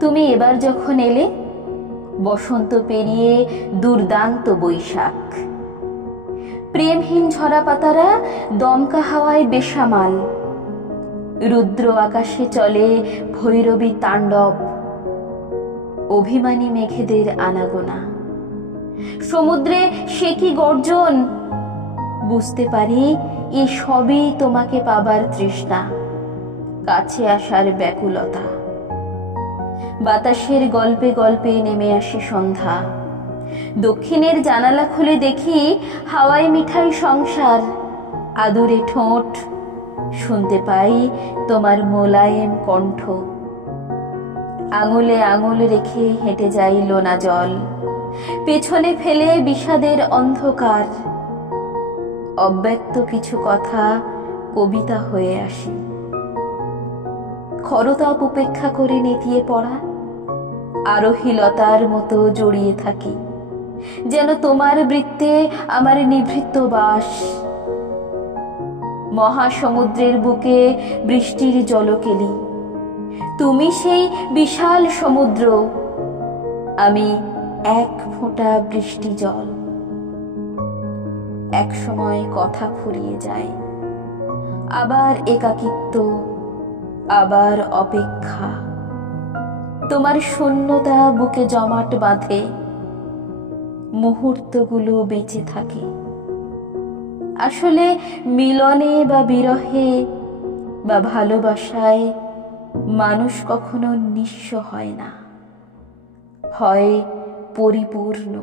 তুমি এবার যখন এলে, বসন্ত পেরিয়ে দুর্দান্ত বৈশাখ, প্রেমহীন ঝরা পাতারা দমকা হাওয়ায় বেসামাল, রুদ্র আকাশে চলে ভৈরবী তাণ্ডব, অভিমানী মেঘেদের আনাগোনা, সমুদ্রে সে কি গর্জন। বুঝতে পারি এ সবই তোমাকে পাবার তৃষ্ণা, কাছে আসার ব্যাকুলতা। বাতাসের গল্পে গল্পে নেমে আসে সন্ধ্যা, দক্ষিণের জানালা খুলে দেখি হাওয়ায় মিঠাই সংসার, আদুরে ঠোঁট, শুনতে পাই তোমার মোলায়েম কণ্ঠ। আঙুলে আঙুল রেখে হেঁটে যাই লোনা জল, পেছনে ফেলে বিষাদের অন্ধকার। অব্যক্ত কিছু কথা কবিতা হয়ে আসে, খরতাপ উপেক্ষা করে নেতিয়ে পড়া আরোহীলতার মতো জড়িয়ে থাকি, যেন তোমার বৃত্তে আমার নিভৃত বাস। মহাসমুদ্রের বুকে বৃষ্টির জলকেলি, তুমি সেই বিশাল সমুদ্র, আমি এক ফোঁটা বৃষ্টি জল। এক সময় কথা ফুরিয়ে যায়, আবার একাকিত্ব, আবার অপেক্ষা। তোমার শূন্যতা বুকে জমাট বাঁধে, মুহূর্তগুলো বেঁচে থাকে। আসলে মিলনে বা বিরহে বা ভালোবাসায় মানুষ কখনো নিঃস্ব হয় না, হয় পরিপূর্ণ।